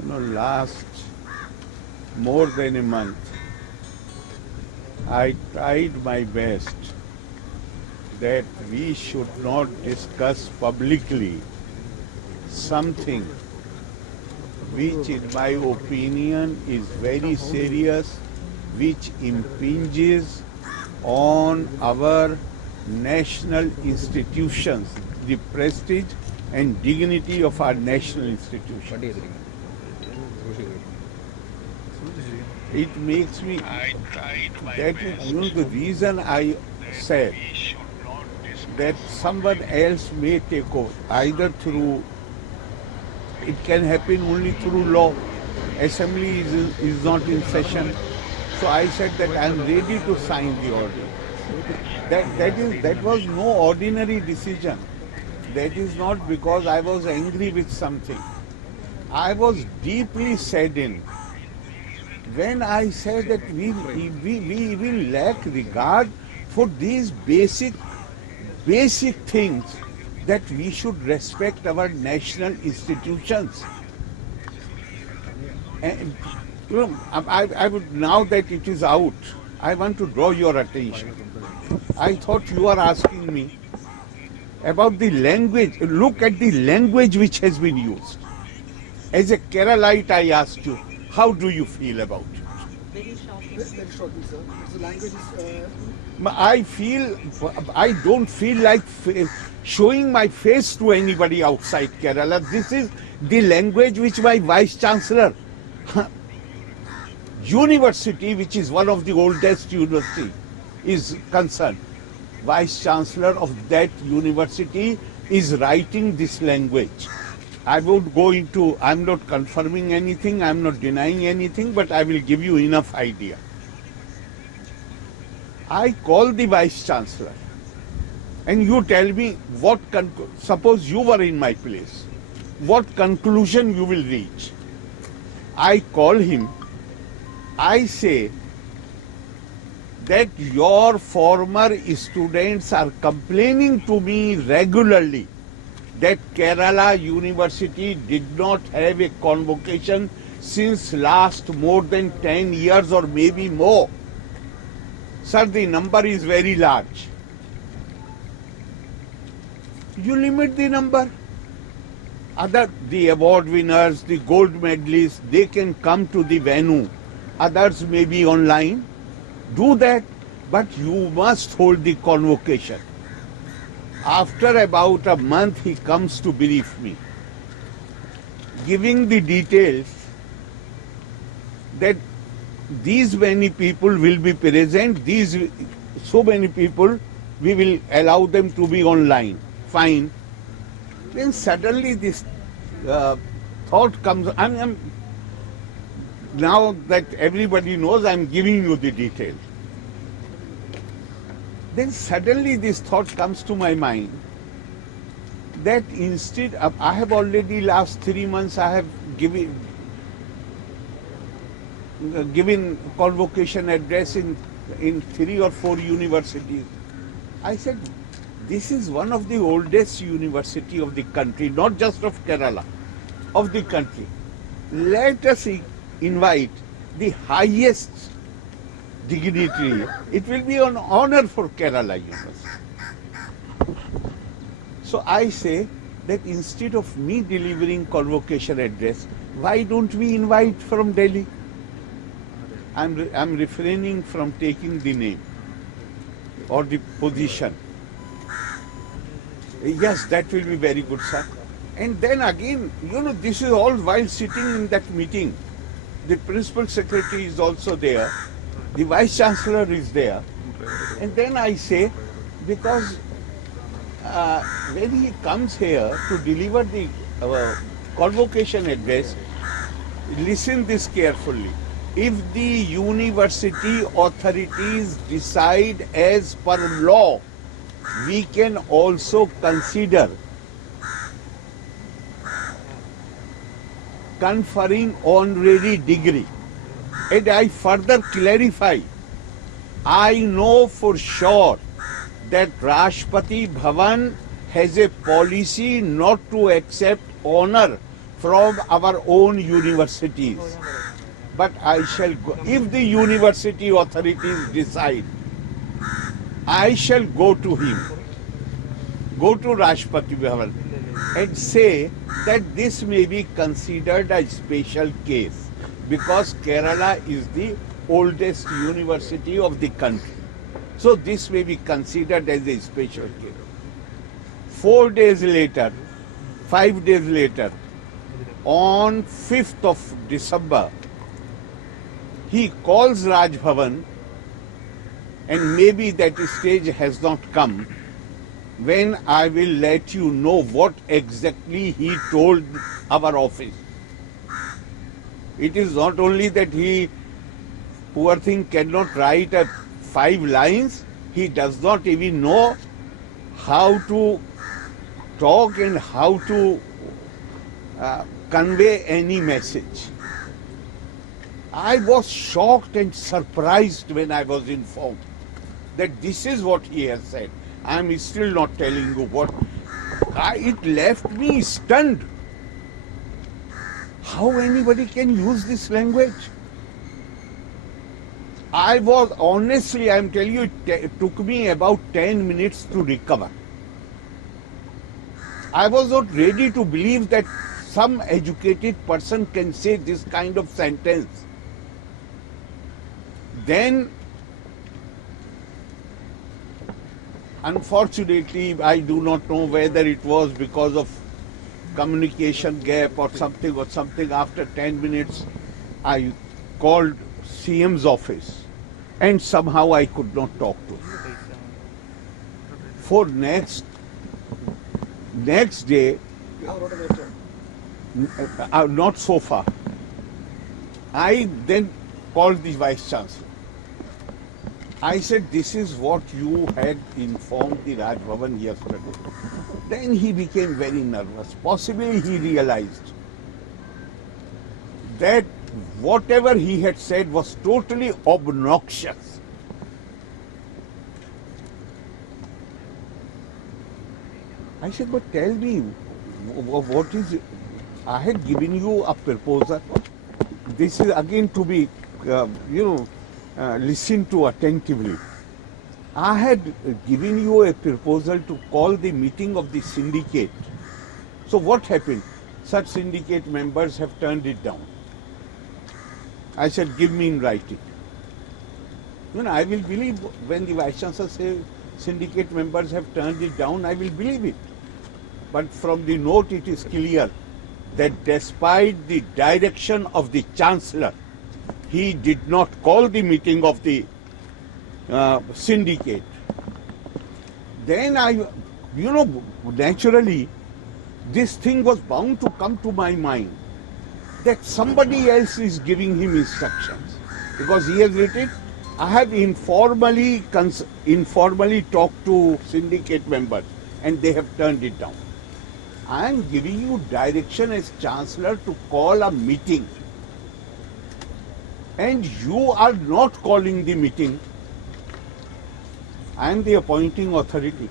Last more than a month, I tried my best that we should not discuss publicly something which in my opinion is very serious, which impinges on our national institutions, the prestige and dignity of our national institutions. It makes me, that is the reason I said that someone else may take over, either through, it can happen only through law. Assembly is not in session. So I said that I am ready to sign the order. That was no ordinary decision. That is not because I was angry with something. I was deeply saddened when I said that we will lack regard for these basic things, that we should respect our national institutions. And I would, now that it is out, I want to draw your attention. I thought you are asking me about the language. Look at the language which has been used. As a Keralite, I asked you, how do you feel about it? Very shocking, sir. The language is. I don't feel like showing my face to anybody outside Kerala. This is the language which my Vice Chancellor, university, which is one of the oldest university, is concerned. Vice Chancellor of that university is writing this language. I won't go into, I'm not confirming anything, I'm not denying anything, but I will give you enough idea. I call the Vice Chancellor and you tell me what, suppose you were in my place, what conclusion you will reach. I call him, I say that your former students are complaining to me regularly that Kerala University did not have a convocation since last more than 10 years or maybe more. Sir, the number is very large. You limit the number. The award winners, the gold medalists, they can come to the venue. Others may be online. Do that, but you must hold the convocation. After about a month, he comes to brief me, giving the details that these many people will be present, so many people, we will allow them to be online. Fine. Then suddenly this thought comes, now that everybody knows, I'm giving you the details. Then suddenly this thought comes to my mind that instead of, I have already last 3 months, I have given convocation address in 3 or 4 universities. I said, this is one of the oldest university of the country, not just of Kerala, of the country. Let us invite the highest dignitary. It will be an honor for Kerala University. So I say that instead of me delivering convocation address, why don't we invite from Delhi? I'm refraining from taking the name or the position. Yes, that will be very good, sir. And then again, this is all while sitting in that meeting. The principal secretary is also there. The Vice Chancellor is there. And then I say, because when he comes here to deliver the convocation address, listen this carefully. If the university authorities decide as per law, we can also consider conferring honorary degree. And I further clarify, I know for sure that Rashtrapati Bhavan has a policy not to accept honor from our own universities. But I shall go, if the university authorities decide, I shall go to him, go to Rashtrapati Bhavan and say that this may be considered a special case because Kerala is the oldest university of the country. So this may be considered as a special case. 4 days later, 5 days later, on 5th of December, he calls Raj Bhavan, and maybe that stage has not come, when I will let you know what exactly he told our office. It is not only that he, poor thing, cannot write 5 lines, he does not even know how to talk and how to convey any message. I was shocked and surprised when I was informed that this is what he has said. I am still not telling you what. It left me stunned. How anybody can use this language? I was, honestly, I am telling you, it took me about 10 minutes to recover. I was not ready to believe that some educated person can say this kind of sentence. Then, unfortunately, I do not know whether it was because of communication gap or something. After 10 minutes, I called CM's office and somehow I could not talk to him. For next day, You have wrote a letter. not so far, I then called the Vice Chancellor. I said, this is what you had informed the Raj Bhavan yesterday. Then he became very nervous. Possibly he realized that whatever he had said was totally obnoxious. I said, but tell me, what is it? I had given you a proposal. This is again to be, listened to attentively. I had given you a proposal to call the meeting of the syndicate. So what happened? Such syndicate members have turned it down. I said, give me in writing. I will believe when the Vice Chancellor says syndicate members have turned it down, I will believe it. But from the note it is clear that despite the direction of the Chancellor, he did not call the meeting of the syndicate. Then naturally, this thing was bound to come to my mind that somebody else is giving him instructions. Because he has written, I have informally talked to syndicate members and they have turned it down. I am giving you direction as Chancellor to call a meeting. And you are not calling the meeting. I am the appointing authority.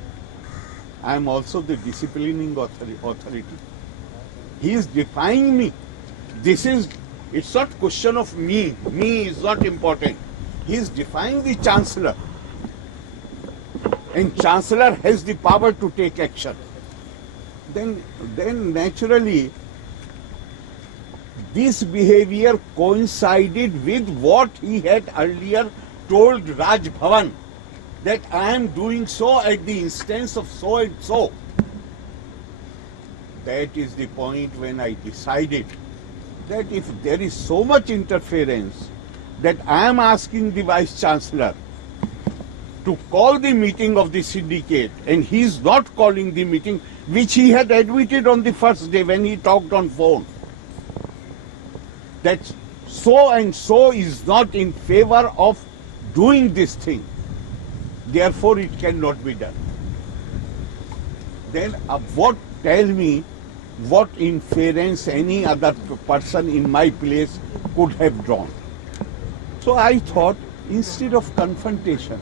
I am also the disciplining authority. He is defying me. It's not question of me. Me is not important. He is defying the Chancellor. And Chancellor has the power to take action. Then naturally, this behavior coincided with what he had earlier told Raj Bhavan, that I am doing so at the instance of so and so. That is the point when I decided that if there is so much interference, that I am asking the Vice Chancellor to call the meeting of the syndicate and he is not calling the meeting, which he had admitted on the first day when he talked on phone, that so and so is not in favor of doing this thing. Therefore, it cannot be done. Then tell me what inference any other person in my place could have drawn. So I thought, instead of confrontation,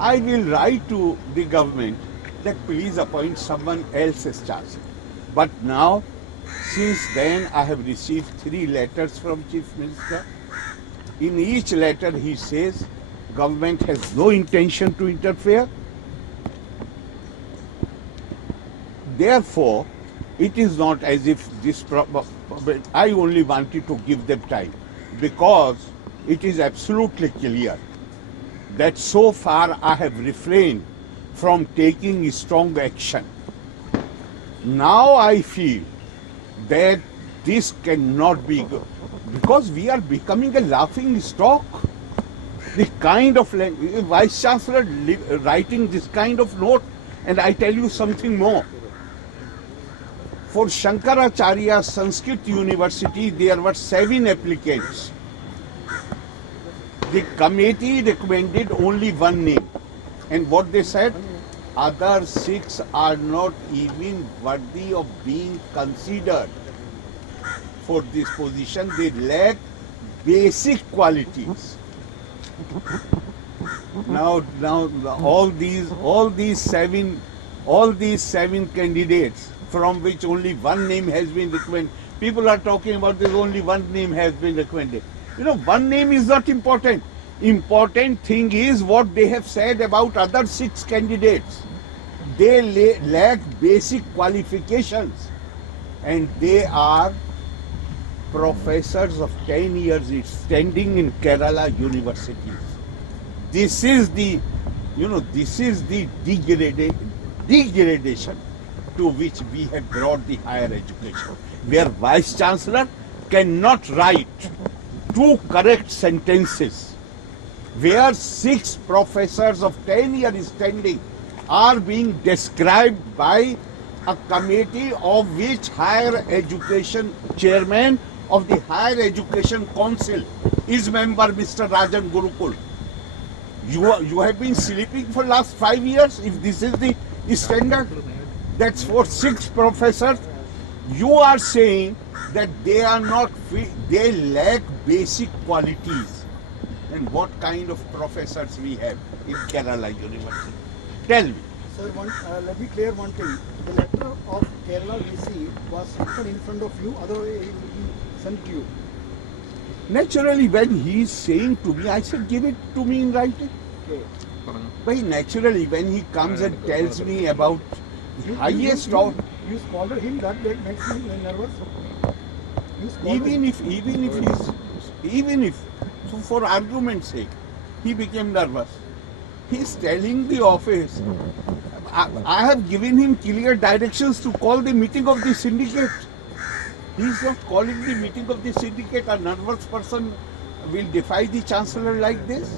I will write to the government that please appoint someone else as chancellor. But now Since then, I have received 3 letters from Chief Minister. In each letter, he says government has no intention to interfere. Therefore, it is not as if this I only wanted to give them time, because it is absolutely clear that so far I have refrained from taking strong action. Now I feel that this cannot be good, because we are becoming a laughing stock. The kind of Vice Chancellor writing this kind of note, and I tell you something more. For Shankaracharya Sanskrit University, there were 7 applicants. The committee recommended only 1 name. And what they said? Other 6 are not even worthy of being considered for this position. They lack basic qualities. Now all these seven candidates, from which only 1 name has been recommended. People are talking about this, only 1 name has been recommended. You know, 1 name is not important. Important thing is what they have said about other 6 candidates. They lack basic qualifications, and they are professors of 10 years standing in Kerala universities. This is the degradation to which we have brought the higher education, where Vice Chancellor cannot write 2 correct sentences, where 6 professors of 10 years standing are being described by a committee of which higher education chairman of the Higher Education Council is member Mr. Rajan Gurukul. You have been sleeping for last 5 years. If this is the standard, that's for 6 professors. You are saying that they are not fit, they lack basic qualities. And what kind of professors we have in Kerala University? Tell me. Sir, let me clear one thing. The letter of Kerala VC was written in front of you, otherwise he sent to you. Naturally, when he is saying to me, I said, give it to me in writing. Okay. But naturally, when he comes and tells me about the highest of, You scolded him, that makes him nervous. You scolded even if, so for argument's sake, he became nervous. He's telling the office, I have given him clear directions to call the meeting of the syndicate. He's not calling the meeting of the syndicate. A nervous person will defy the Chancellor like this.